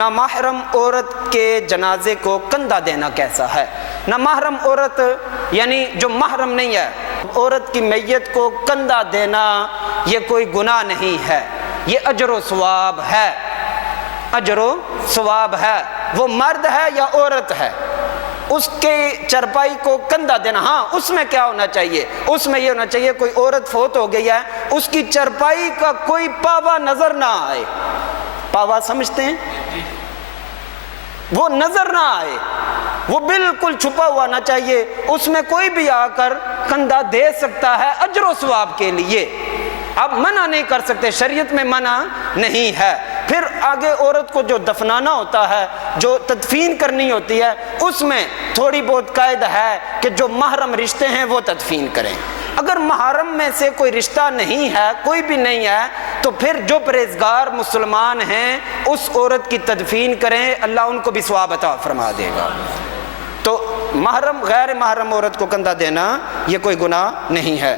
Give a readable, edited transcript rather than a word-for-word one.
نامحرم عورت کے جنازے کو کندھا دینا کیسا ہے؟ نامحرم عورت یعنی جو محرم نہیں ہے، عورت کی میت کو کندھا دینا یہ کوئی گناہ نہیں ہے، یہ اجر و ثواب ہے، اجر و ثواب ہے۔ وہ مرد ہے یا عورت ہے، اس کے چرپائی کو کندھا دینا، ہاں اس میں کیا ہونا چاہیے؟ اس میں یہ ہونا چاہیے کوئی عورت فوت ہو گئی ہے، اس کی چرپائی کا کوئی پاوا نظر نہ آئے۔ پاوا سمجھتے ہیں؟ وہ نظر نہ آئے، وہ بالکل چھپا ہوا نہ چاہیے، اس میں کوئی بھی آ کر کندھا دے سکتا ہے اجر و ثواب کے لیے۔ اب منع نہیں کر سکتے، شریعت میں منع نہیں ہے۔ پھر آگے عورت کو جو دفنانا ہوتا ہے، جو تدفین کرنی ہوتی ہے، اس میں تھوڑی بہت قید ہے کہ جو محرم رشتے ہیں وہ تدفین کریں۔ اگر محرم میں سے کوئی رشتہ نہیں ہے، کوئی بھی نہیں ہے، تو پھر جو پرہیزگار مسلمان ہیں اس عورت کی تدفین کریں، اللہ ان کو بھی ثواب عطا فرما دے گا۔ تو محرم غیر محرم عورت کو کندھا دینا یہ کوئی گناہ نہیں ہے۔